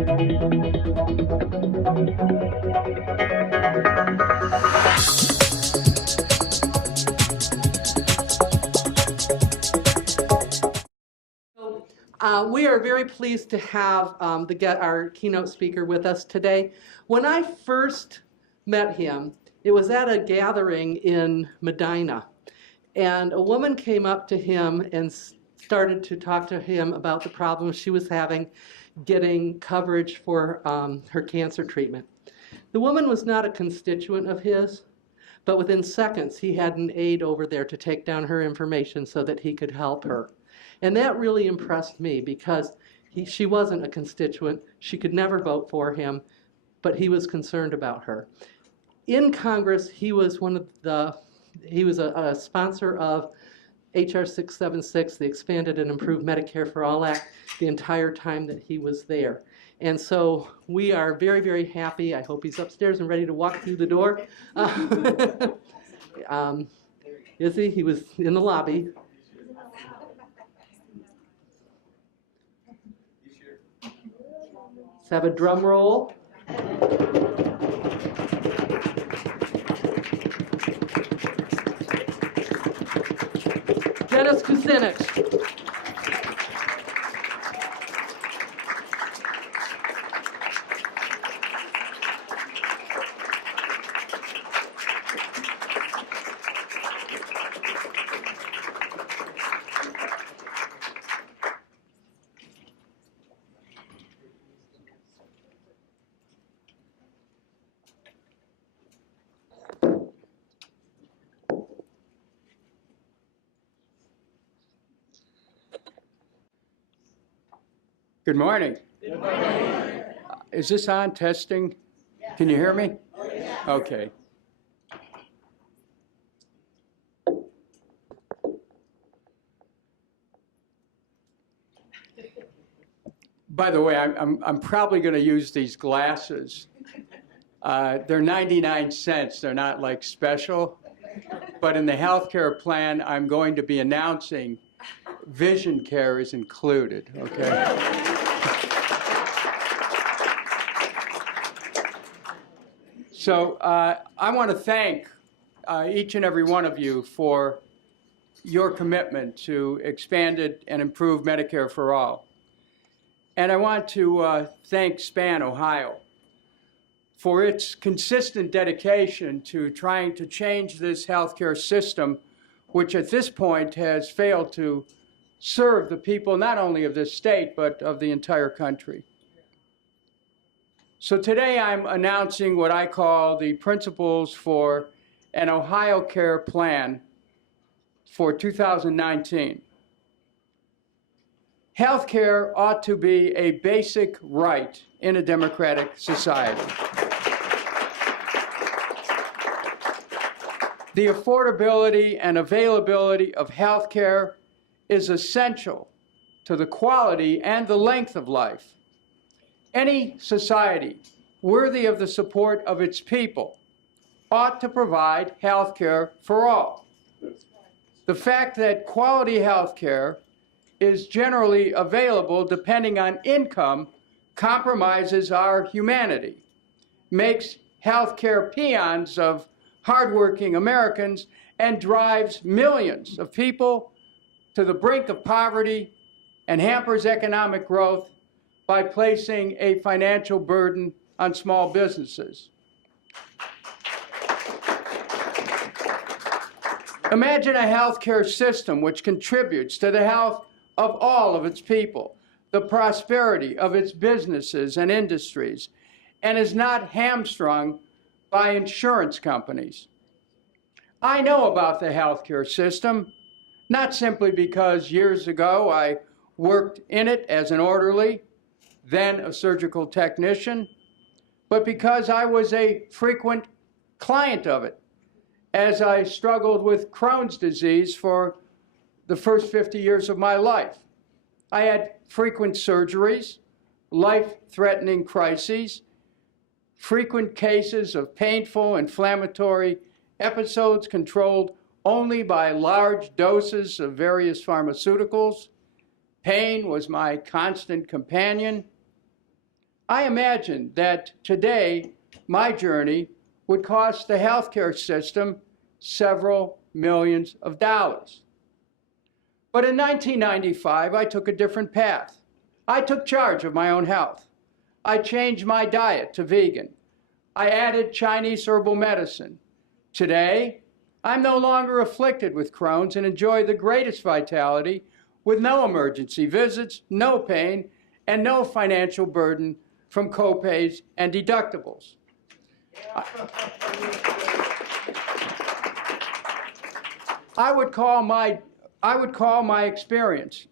We are very pleased to have our keynote speaker with us today. When I first met him, it was at a gathering in Medina, and a woman came up to him and started to talk to him about the problems she was having getting coverage for her cancer treatment. The woman was not a constituent of his, but within seconds he had an aide over there to take down her information so that he could help her. And that really impressed me because she wasn't a constituent. She could never vote for him, but he was concerned about her. In Congress, he was a sponsor of H.R. 676, the Expanded and Improved Medicare for All Act, the entire time that he was there. And so we are very, very happy. I hope he's upstairs and ready to walk through the door. Is he? He was in the lobby. Let's have a drum roll. Dennis Kucinich. Good morning. Good morning. Is this on? Testing? Yeah. Can you hear me? Oh, yeah. Okay. By the way, I'm probably going to use these glasses. They're 99 cents. They're not like special. But in the healthcare plan, I'm going to be announcing vision care is included, okay? So I want to thank each and every one of you for your commitment to expanded and improved Medicare for all. And I want to thank SPAN Ohio for its consistent dedication to trying to change this healthcare system, which at this point has failed to serve the people not only of this state, but of the entire country. So today I'm announcing what I call the principles for an Ohio Care Plan for 2019. Healthcare ought to be a basic right in a democratic society. The affordability and availability of healthcare is essential to the quality and the length of life. Any society worthy of the support of its people ought to provide health care for all. The fact that quality health care is generally available depending on income compromises our humanity, makes health care peons of hardworking Americans, and drives millions of people to the brink of poverty and hampers economic growth by placing a financial burden on small businesses. Imagine a healthcare system which contributes to the health of all of its people, the prosperity of its businesses and industries, and is not hamstrung by insurance companies. I know about the healthcare system, not simply because years ago I worked in it as an orderly, then a surgical technician, but because I was a frequent client of it as I struggled with Crohn's disease for the first 50 years of my life. I had frequent surgeries, life-threatening crises, frequent cases of painful inflammatory episodes controlled only by large doses of various pharmaceuticals. Pain was my constant companion. I imagine that today my journey would cost the healthcare system several millions of dollars. But in 1995, I took a different path. I took charge of my own health. I changed my diet to vegan. I added Chinese herbal medicine. Today, I'm no longer afflicted with Crohn's and enjoy the greatest vitality with no emergency visits, no pain, and no financial burden from copays and deductibles. I would call my experience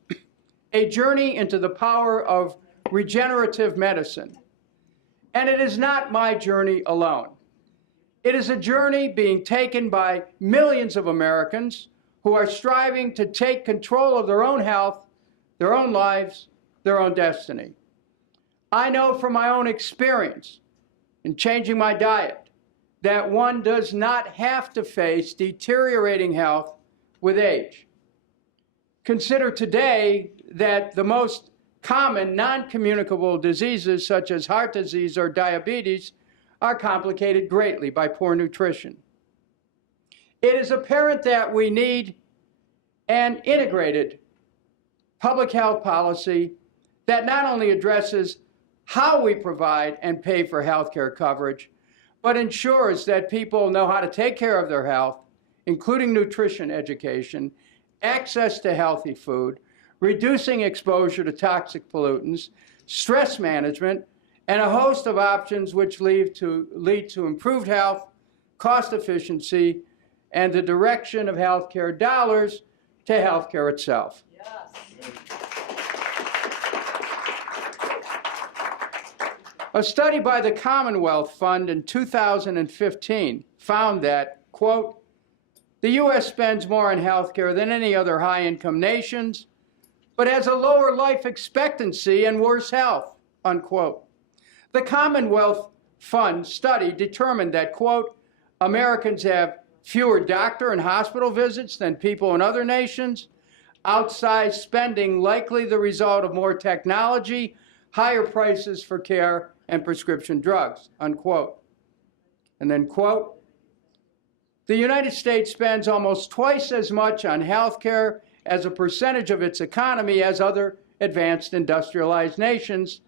a journey into the power of regenerative medicine. And it is not my journey alone. It is a journey being taken by millions of Americans who are striving to take control of their own health, their own lives, their own destiny. I know from my own experience in changing my diet that one does not have to face deteriorating health with age. Consider today that the most common non-communicable diseases such as heart disease or diabetes are complicated greatly by poor nutrition. It is apparent that we need an integrated public health policy that not only addresses how we provide and pay for health care coverage, but ensures that people know how to take care of their health, including nutrition education, access to healthy food, reducing exposure to toxic pollutants, stress management, and a host of options which lead to improved health, cost efficiency, and the direction of healthcare dollars to healthcare itself. Yes. A study by the Commonwealth Fund in 2015 found that, quote, the U.S. spends more on healthcare than any other high-income nations, but has a lower life expectancy and worse health, unquote. The Commonwealth Fund study determined that, quote, Americans have fewer doctor and hospital visits than people in other nations, outsized spending likely the result of more technology, higher prices for care and prescription drugs, unquote. And then, quote, the United States spends almost twice as much on health care as a percentage of its economy as other advanced industrialized nations,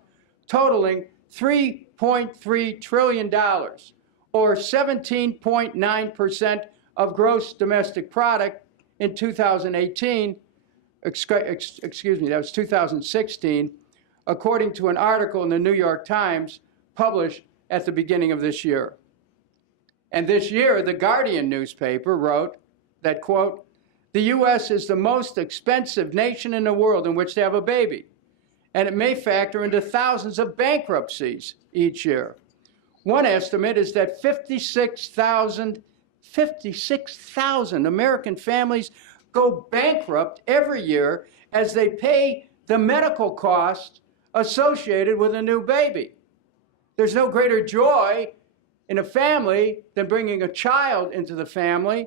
totaling $3.3 trillion, or 17.9% of gross domestic product in 2018, excuse me, that was 2016, according to an article in the New York Times published at the beginning of this year. And this year, the Guardian newspaper wrote that, quote, the U.S. is the most expensive nation in the world in which to have a baby, and it may factor into thousands of bankruptcies each year. One estimate is that 56,000 American families go bankrupt every year as they pay the medical costs associated with a new baby. There's no greater joy in a family than bringing a child into the family.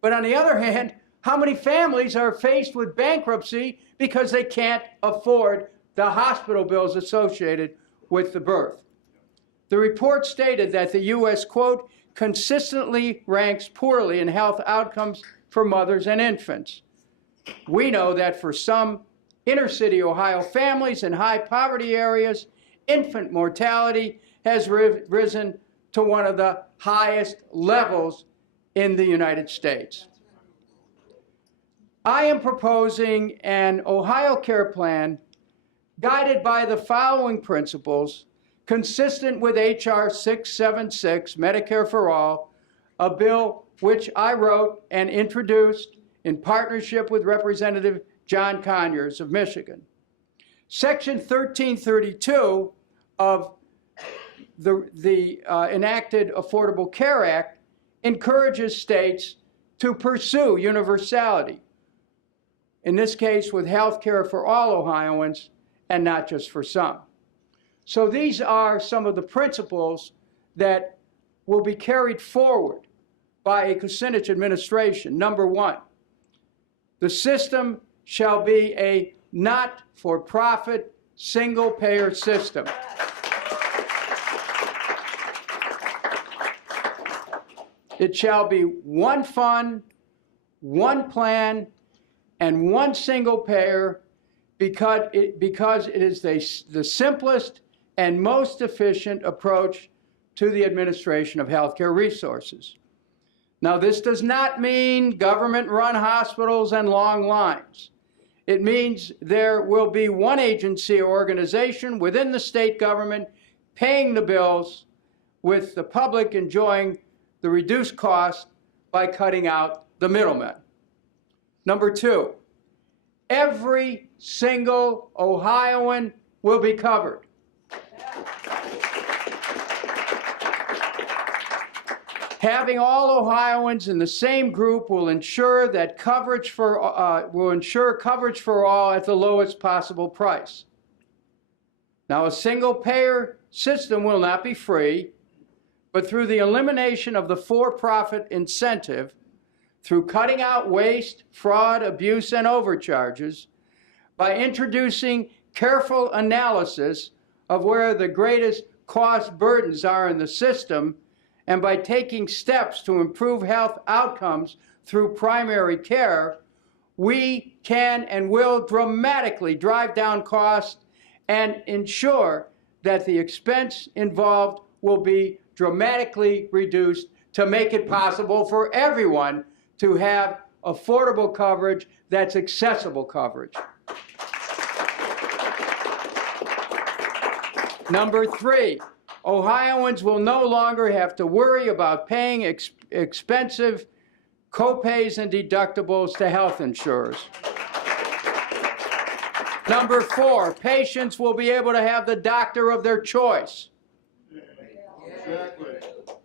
But on the other hand, how many families are faced with bankruptcy because they can't afford the hospital bills associated with the birth? The report stated that the U.S., quote, consistently ranks poorly in health outcomes for mothers and infants. We know that for some inner-city Ohio families in high poverty areas, infant mortality has risen to one of the highest levels in the United States. I am proposing an Ohio care plan guided by the following principles, consistent with H.R. 676, Medicare for All, a bill which I wrote and introduced in partnership with Representative John Conyers of Michigan. Section 1332 of the enacted Affordable Care Act encourages states to pursue universality, in this case with health care for all Ohioans and not just for some. So these are some of the principles that will be carried forward by a Kucinich administration. Number one, the system shall be a not-for-profit, single-payer system. It shall be one fund, one plan, and one single payer because it is the simplest and most efficient approach to the administration of healthcare resources. Now, this does not mean government-run hospitals and long lines. It means there will be one agency or organization within the state government paying the bills, with the public enjoying the reduced cost by cutting out the middlemen. Number two, every single Ohioan will be covered. Having all Ohioans in the same group will ensure that coverage for all at the lowest possible price. Now, a single-payer system will not be free, but through the elimination of the for-profit incentive, through cutting out waste, fraud, abuse, and overcharges, by introducing careful analysis of where the greatest cost burdens are in the system, and by taking steps to improve health outcomes through primary care, we can and will dramatically drive down costs and ensure that the expense involved will be dramatically reduced to make it possible for everyone to have affordable coverage that's accessible coverage. Number three, Ohioans will no longer have to worry about paying expensive co-pays and deductibles to health insurers. Number four, patients will be able to have the doctor of their choice. Exactly.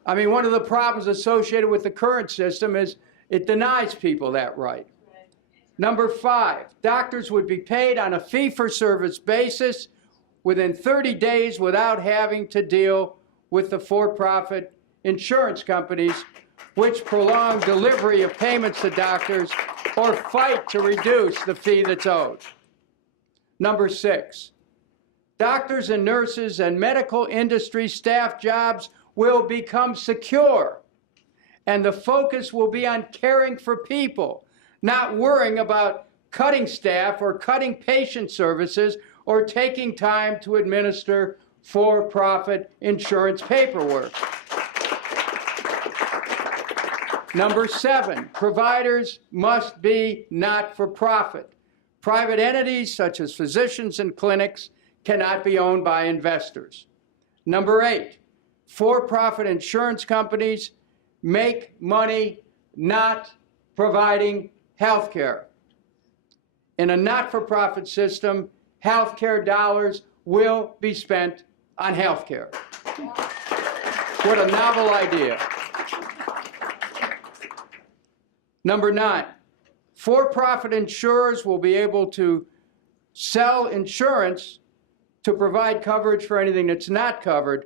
I mean, one of the problems associated with the current system is it denies people that right. Number five, doctors would be paid on a fee-for-service basis within 30 days without having to deal with the for-profit insurance companies, which prolong delivery of payments to doctors or fight to reduce the fee that's owed. Number six, doctors and nurses and medical industry staff jobs will become secure, and the focus will be on caring for people, not worrying about cutting staff or cutting patient services or taking time to administer for-profit insurance paperwork. Number seven, providers must be not-for-profit. Private entities such as physicians and clinics cannot be owned by investors. Number eight, for-profit insurance companies make money not providing health care. In a not-for-profit system, health care dollars will be spent on health care. What a novel idea. Number nine, for-profit insurers will be able to sell insurance to provide coverage for anything that's not covered,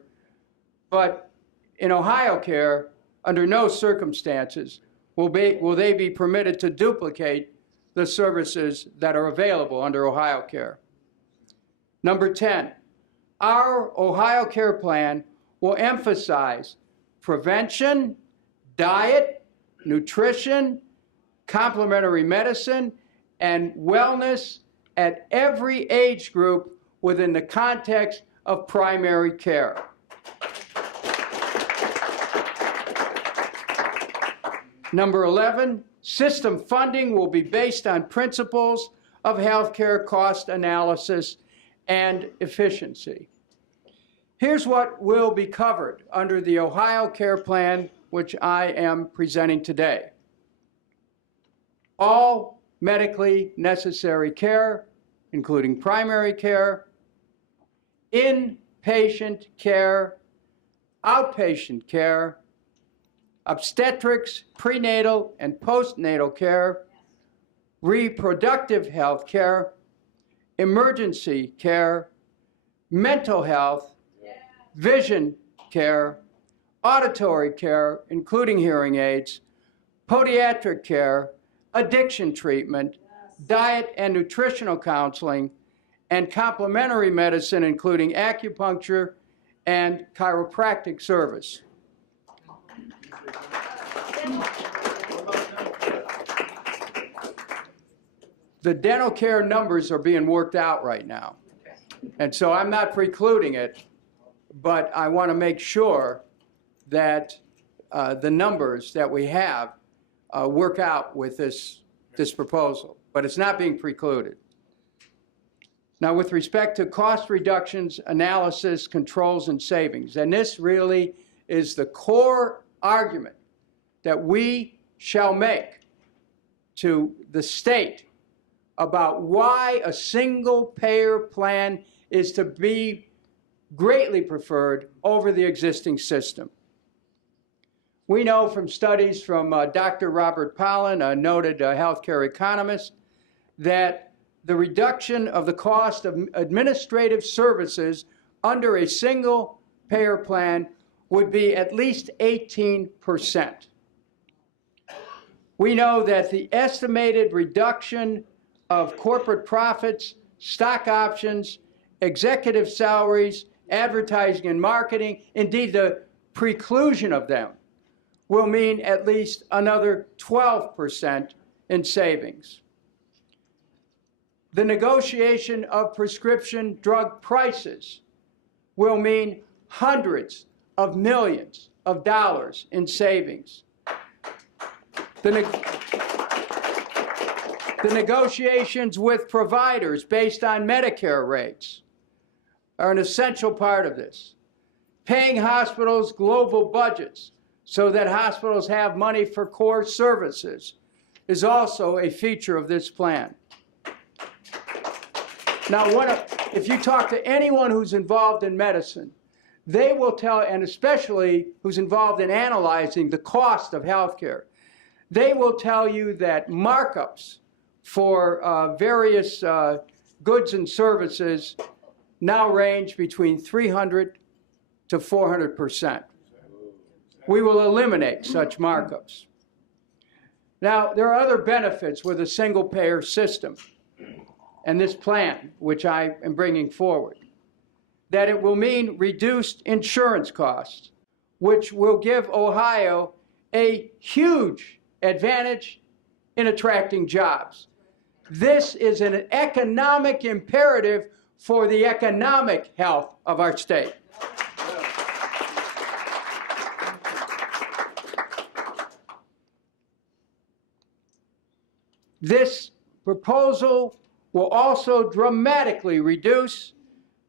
but in Ohio Care, under no circumstances will they be permitted to duplicate the services that are available under Ohio Care. Number 10, our Ohio Care plan will emphasize prevention, diet, nutrition, complementary medicine, and wellness at every age group within the context of primary care. Number 11, system funding will be based on principles of healthcare cost analysis and efficiency. Here's what will be covered under the Ohio Care Plan, which I am presenting today. All medically necessary care, including primary care, inpatient care, outpatient care, obstetrics, prenatal and postnatal care, reproductive health care, emergency care, mental health, vision care, auditory care, including hearing aids, podiatric care, addiction treatment, diet and nutritional counseling, and complementary medicine, including acupuncture and chiropractic service. The dental care numbers are being worked out right now. And so I'm not precluding it, but I want to make sure that the numbers that we have work out with this proposal. But it's not being precluded. Now, with respect to cost reductions, analysis, controls, and savings, and this really is the core argument that we shall make to the state about why a single-payer plan is to be greatly preferred over the existing system. We know from studies from Dr. Robert Pollin, a noted healthcare economist, that the reduction of the cost of administrative services under a single-payer plan would be at least 18%. We know that the estimated reduction of corporate profits, stock options, executive salaries, advertising and marketing, indeed the preclusion of them, will mean at least another 12% in savings. The negotiation of prescription drug prices will mean hundreds of millions of dollars in savings. The negotiations with providers based on Medicare rates are an essential part of this. Paying hospitals global budgets so that hospitals have money for core services is also a feature of this plan. Now, if you talk to anyone who's involved in medicine, they will tell, and especially who's involved in analyzing the cost of healthcare, they will tell you that markups for various goods and services now range between 300 to 400%. We will eliminate such markups. Now, there are other benefits with a single-payer system and this plan, which I am bringing forward, that it will mean reduced insurance costs, which will give Ohio a huge advantage in attracting jobs. This is an economic imperative for the economic health of our state. This proposal will also dramatically reduce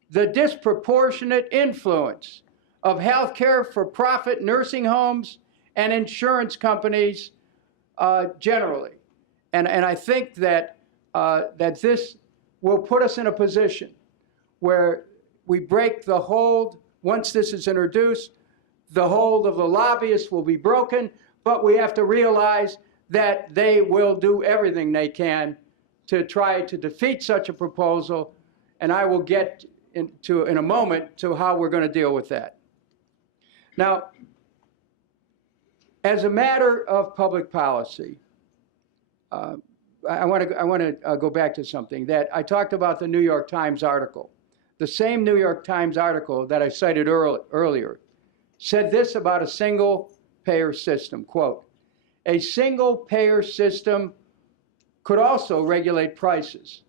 the disproportionate influence of healthcare for-profit nursing homes and insurance companies generally. And I think that, that this will put us in a position where we break the hold. Once this is introduced, the hold of the lobbyists will be broken, but we have to realize that they will do everything they can to try to defeat such a proposal, and I will get into in a moment to how we're going to deal with that. Now, as a matter of public policy, I want to go back to something that I talked about. The New York Times article. The same New York Times article that I cited earlier said this about a single-payer system, quote, "A single-payer system could also regulate prices.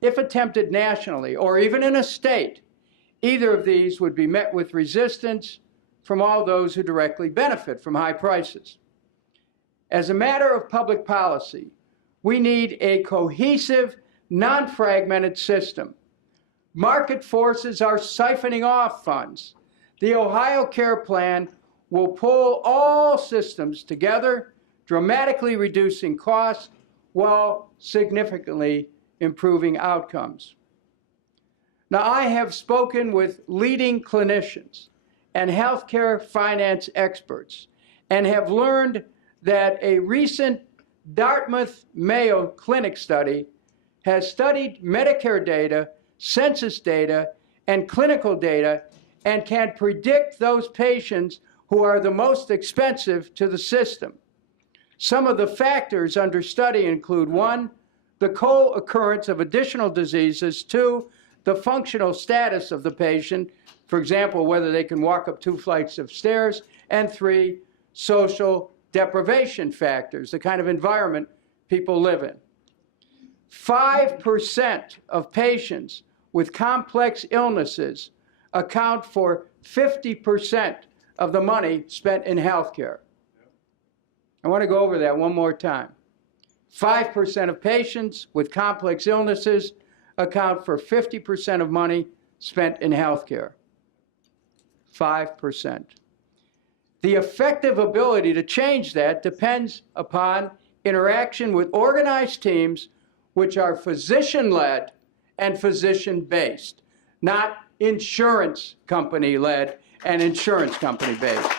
If attempted nationally or even in a state, either of these would be met with resistance from all those who directly benefit from high prices. As a matter of public policy, we need a cohesive, non-fragmented system. Market forces are siphoning off funds. The Ohio Care Plan will pull all systems together, dramatically reducing costs while significantly improving outcomes." Now, I have spoken with leading clinicians and healthcare finance experts and have learned that a recent Dartmouth Mayo Clinic study has studied Medicare data, census data, and clinical data and can predict those patients who are the most expensive to the system. Some of the factors under study include: 1, the co-occurrence of additional diseases; 2, the functional status of the patient, for example, whether they can walk up 2 flights of stairs; and 3, social deprivation factors, the kind of environment people live in. 5% of patients with complex illnesses account for 50% of the money spent in healthcare. I want to go over that one more time. 5% of patients with complex illnesses account for 50% of money spent in healthcare. 5%. The effective ability to change that depends upon interaction with organized teams which are physician-led and physician-based, not insurance company-led and insurance company-based.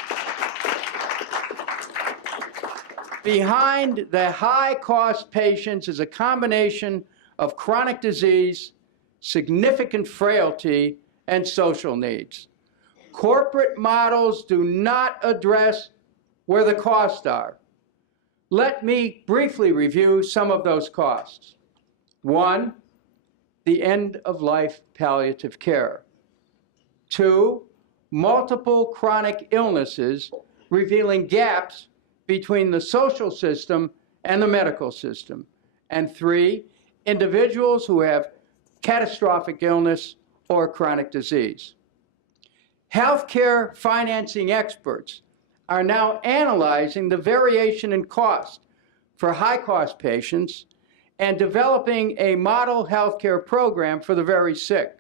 Behind the high-cost patients is a combination of chronic disease, significant frailty, and social needs. Corporate models do not address where the costs are. Let me briefly review some of those costs. 1, the end-of-life palliative care. 2, multiple chronic illnesses revealing gaps between the social system and the medical system. And 3, individuals who have catastrophic illness or chronic disease. Healthcare financing experts are now analyzing the variation in cost for high-cost patients and developing a model healthcare program for the very sick.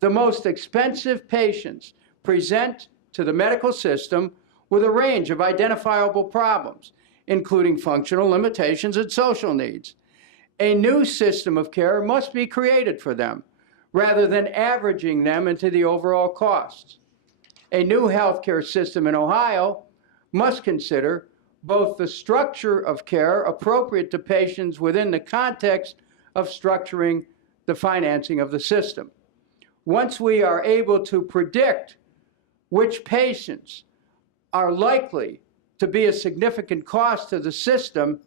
The most expensive patients present to the medical system with a range of identifiable problems, including functional limitations and social needs. A new system of care must be created for them, rather than averaging them into the overall costs. A new healthcare system in Ohio must consider both the structure of care appropriate to patients within the context of structuring the financing of the system. Once we are able to predict which patients are likely to be a significant cost to the system,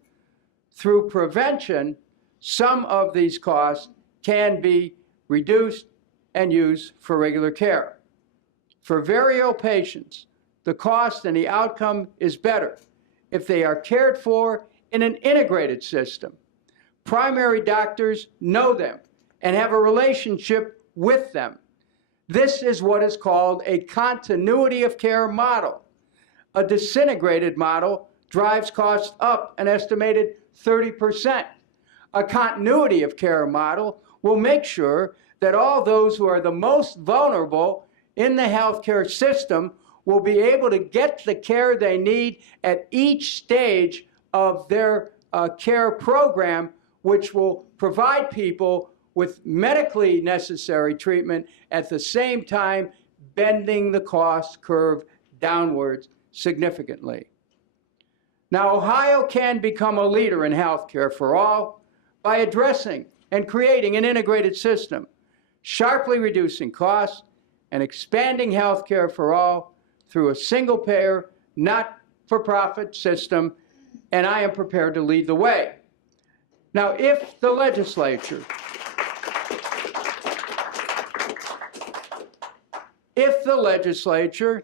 through prevention, some of these costs can be reduced and used for regular care. For very ill patients, the cost and the outcome is better if they are cared for in an integrated system. Primary doctors know them and have a relationship with them. This is what is called a continuity of care model. A disintegrated model drives costs up an estimated 30%. A continuity of care model will make sure that all those who are the most vulnerable in the healthcare system will be able to get the care they need at each stage of their care program, which will provide people with medically necessary treatment at the same time bending the cost curve downwards significantly. Now, Ohio can become a leader in healthcare for all by addressing and creating an integrated system, sharply reducing costs and expanding healthcare for all through a single-payer, not-for-profit system, and I am prepared to lead the way. Now, if the legislature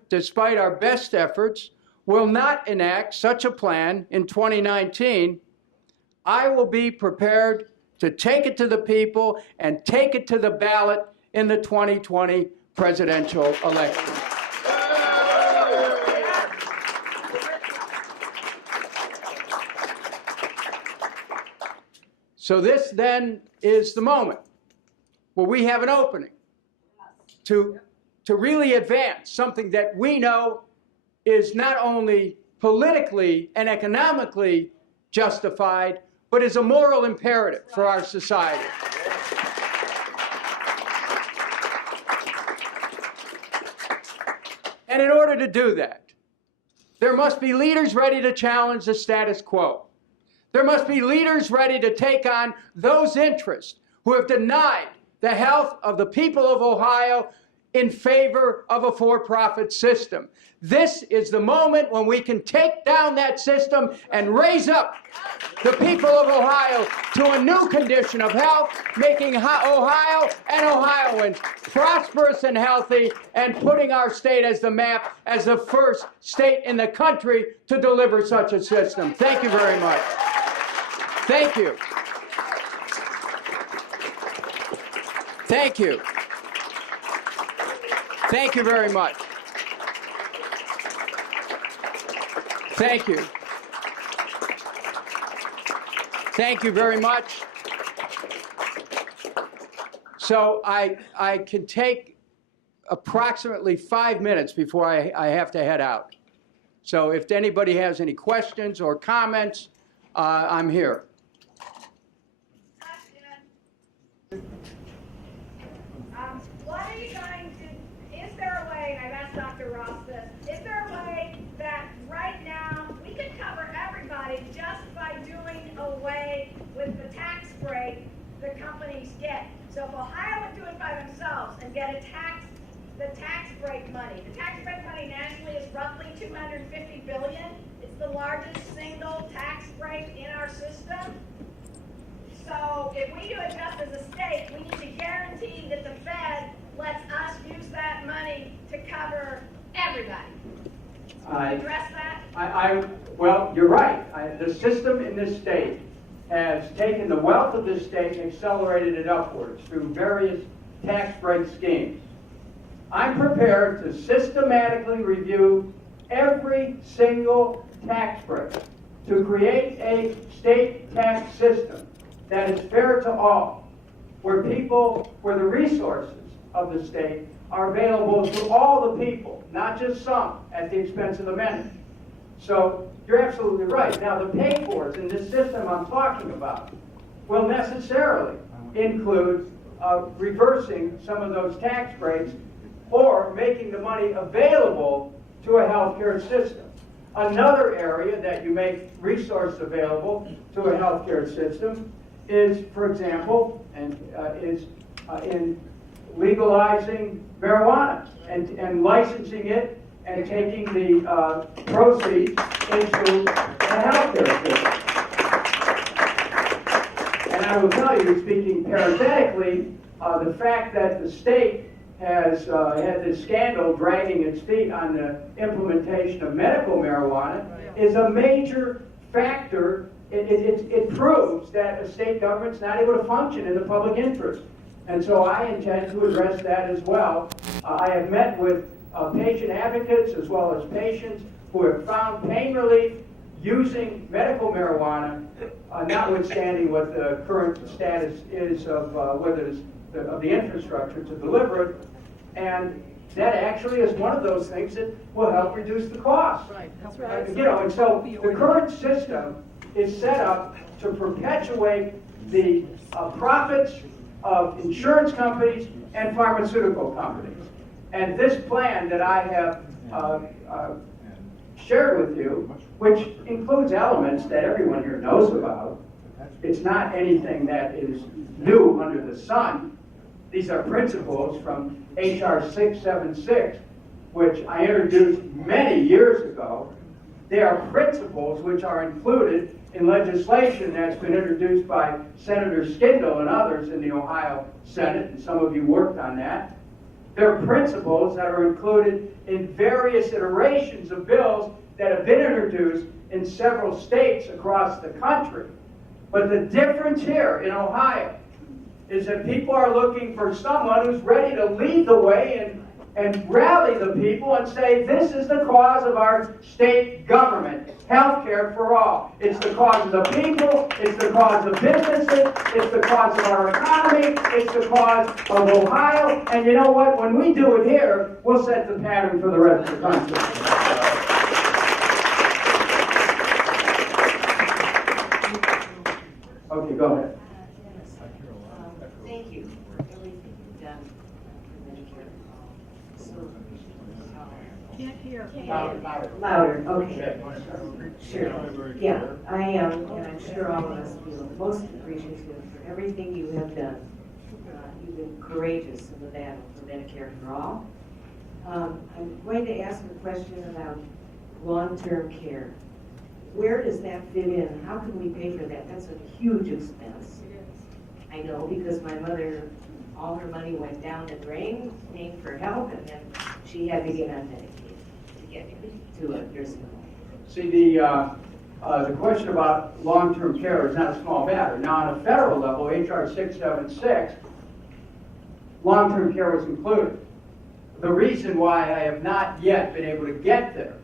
despite our best efforts, will not enact such a plan in 2019, I will be prepared to take it to the people and take it to the ballot in the 2020 presidential election. So this then is the moment where we have an opening to really advance something that we know is not only politically and economically justified, but is a moral imperative for our society. And in order to do that, there must be leaders ready to challenge the status quo. There must be leaders ready to take on those interests who have denied the health of the people of Ohio in favor of a for-profit system. This is the moment when we can take down that system and raise up the people of Ohio to a new condition of health, making Ohio and Ohioans prosperous and healthy, and putting our state as the map, as the first state in the country to deliver such a system. Thank you very much. Thank you. Thank you. Thank you very much. Thank you. Thank you very much. So I can take approximately 5 minutes before I have to head out. So if anybody has any questions or comments, I'm here. What are you going to, is there a way, and I've asked Dr. Ross this, is there a way that right now we could cover everybody just by doing away with the tax break the companies get? So if Ohio would do it by themselves and get the tax break money. The tax break money nationally is roughly $250 billion. It's the largest single tax break in our system. So if we do it just as a state, we need to guarantee that the Fed lets us use that money to cover everybody. Address that? Well, you're right. The system in this state has taken the wealth of this state and accelerated it upwards through various tax break schemes. I'm prepared to systematically review every single tax break to create a state tax system that is fair to all, where the resources of the state are available to all the people, not just some, at the expense of the many. So you're absolutely right. Now, the pay-fors in this system I'm talking about will necessarily include reversing some of those tax breaks or making the money available to a healthcare system. Another area that you make resources available to a healthcare system is, for example, in legalizing marijuana and licensing it and taking the proceeds into a healthcare system. And I will tell you, speaking parenthetically, the fact that the state has had this scandal dragging its feet on the implementation of medical marijuana is a major factor. It proves that a state government's not able to function in the public interest. And so I intend to address that as well. I have met with patient advocates as well as patients who have found pain relief using medical marijuana, notwithstanding what the current status is of whether it's of the infrastructure to deliver it. And that actually is one of those things that will help reduce the cost. Right, that's right. And so the current system is set up to perpetuate the profits of insurance companies and pharmaceutical companies. And this plan that I have shared with you, which includes elements that everyone here knows about, it's not anything that is new under the sun. These are principles from H.R. 676, which I introduced many years ago. They are principles which are included in legislation that's been introduced by Senator Skindle and others in the Ohio Senate, and some of you worked on that. They're principles that are included in various iterations of bills that have been introduced in several states across the country. But the difference here in Ohio is that people are looking for someone who's ready to lead the way and rally the people and say, this is the cause of our state government, health care for all. It's the cause of the people, it's the cause of businesses, it's the cause of our economy, it's the cause of Ohio, and you know what? When we do it here, we'll set the pattern for the rest of the country. Okay, go ahead. Thank you for everything you've done for Medicare. So, Can't hear. louder, okay. Sure. Yeah, I am, and I'm sure all of us feel most appreciative for everything you have done. You've been courageous in the battle for Medicare for all. I'm going to ask a question about long-term care. Where does that fit in? How can we pay for that? That's a huge expense. I know, because my mother, all her money went down the drain paying for help, and then she had to get on Medicaid to get to a nursing home. See, the question about long-term care is not a small matter. Now, on a federal level, H.R. 676, long-term care was included. The reason why I have not yet been able to get there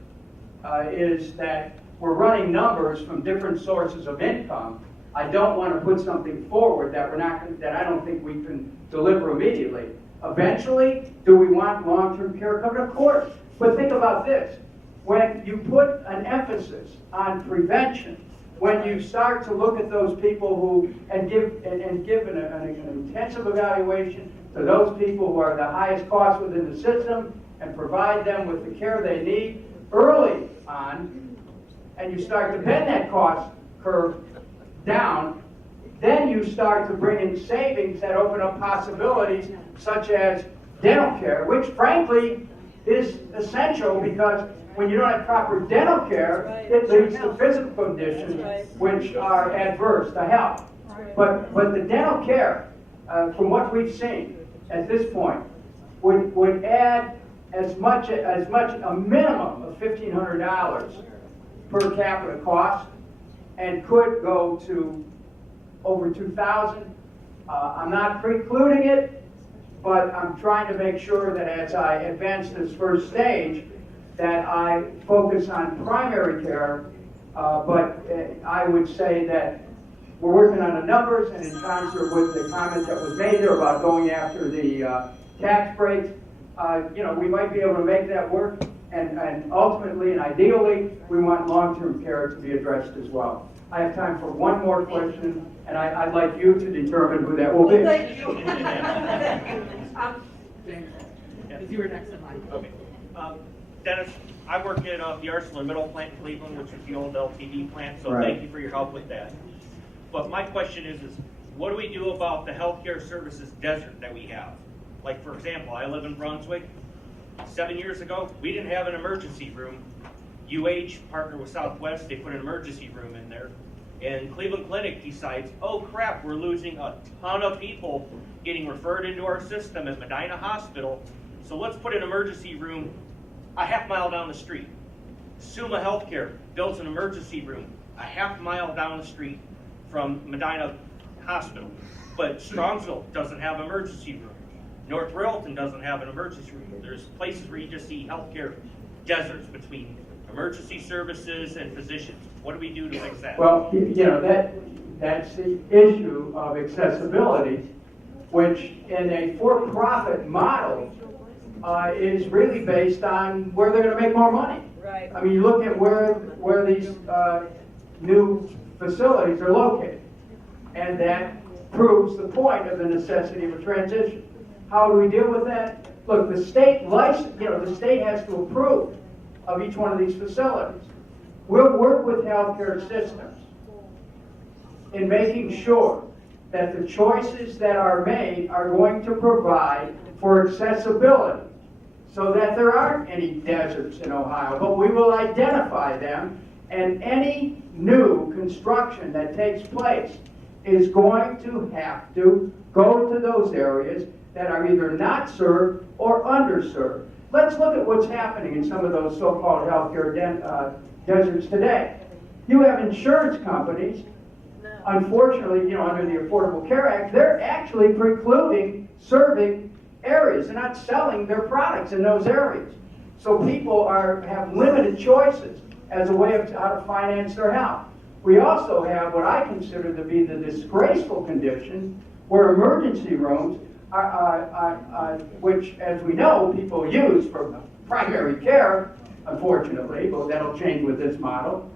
is that we're running numbers from different sources of income. I don't want to put something forward that that I don't think we can deliver immediately. Eventually, do we want long-term care covered? Of course. But think about this. When you put an emphasis on prevention, when you start to look at those people who, and give an intensive evaluation to those people who are the highest cost within the system and provide them with the care they need early on, and you start to bend that cost curve down, then you start to bring in savings that open up possibilities such as dental care, which frankly is essential, because when you don't have proper dental care, it leads to physical conditions which are adverse to health. But the dental care, from what we've seen at this point, would add as much a minimum of $1,500 per capita cost, and could go to over $2,000. I'm not precluding it, but I'm trying to make sure that as I advance this first stage, that I focus on primary care, but I would say that we're working on the numbers, and in concert with the comment that was made there about going after the tax breaks, we might be able to make that work, and ultimately and ideally, we want long-term care to be addressed as well. I have time for one more question, and I'd like you to determine who that will be. Thank you. James, you were next in line. Okay. Dennis, I work at the Arsenal Middle plant in Cleveland, which is the old LTD plant, so Right. Thank you for your help with that. But my question is what do we do about the healthcare services desert that we have? Like, for example, I live in Brunswick. 7 years ago, we didn't have an emergency room. UH partnered with Southwest, they put an emergency room in there. And Cleveland Clinic decides, oh crap, we're losing a ton of people getting referred into our system at Medina Hospital, so let's put an emergency room a half-mile down the street. Summa Healthcare builds an emergency room a half-mile down the street from Medina Hospital. But Strongsville doesn't have an emergency room. North Royalton doesn't have an emergency room. There's places where you just see healthcare deserts between emergency services and physicians. What do we do to fix that? Well, that's the issue of accessibility, which in a for-profit model is really based on where they're going to make more money. Right. I mean, you look at where these new facilities are located, and that proves the point of the necessity of a transition. How do we deal with that? Look, the state the state has to approve of each one of these facilities. We'll work with healthcare systems in making sure that the choices that are made are going to provide for accessibility, so that there aren't any deserts in Ohio, but we will identify them, and any new construction that takes place is going to have to go to those areas that are either not served or underserved. Let's look at what's happening in some of those so-called healthcare deserts today. You have insurance companies, unfortunately, under the Affordable Care Act, they're actually precluding serving areas. They're not selling their products in those areas. So people have limited choices as a way of how to finance their health. We also have what I consider to be the disgraceful condition where emergency rooms which, as we know, people use for primary care, unfortunately, but that'll change with this model.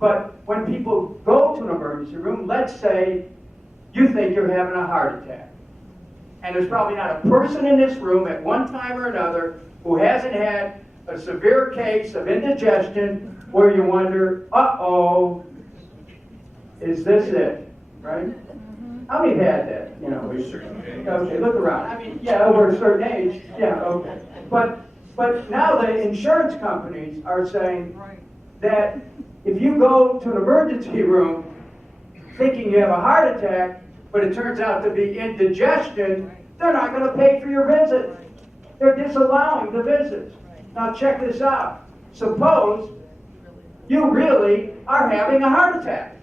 But when people go to an emergency room, let's say you think you're having a heart attack. And there's probably not a person in this room at one time or another who hasn't had a severe case of indigestion where you wonder, uh-oh, is this it, right? How many have had that? you know. Okay, look around. I mean, yeah, over a certain age, yeah, okay. But now the insurance companies are saying that if you go to an emergency room thinking you have a heart attack, but it turns out to be indigestion, they're not going to pay for your visit. They're disallowing the visits. Now check this out. Suppose you really are having a heart attack.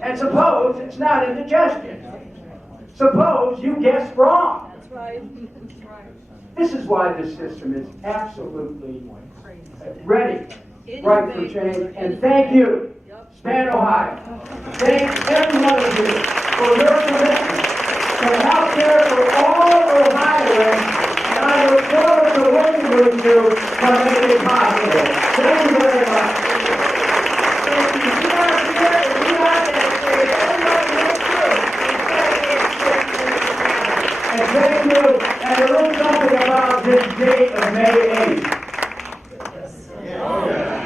And suppose it's not indigestion. Suppose you guessed wrong. That's right. This is why this system is absolutely ready, right for change. And thank you, Span, Ohio. Thank every one of you for your commitment to health care for all Ohioans. And I look forward to working with you to make it possible. Thank you very much. And thank you. And there is something about this date of May 8th.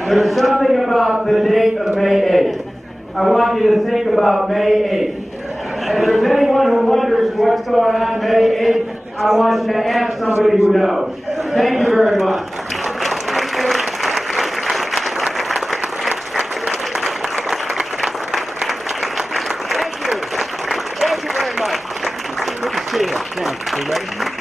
There's something about the date of May 8th. I want you to think about May 8th. And if there's anyone who wonders what's going on May 8th, I want you to ask somebody who knows. Thank you very much. Thank you. Thank you very much. Good to see you. Thanks. You ready?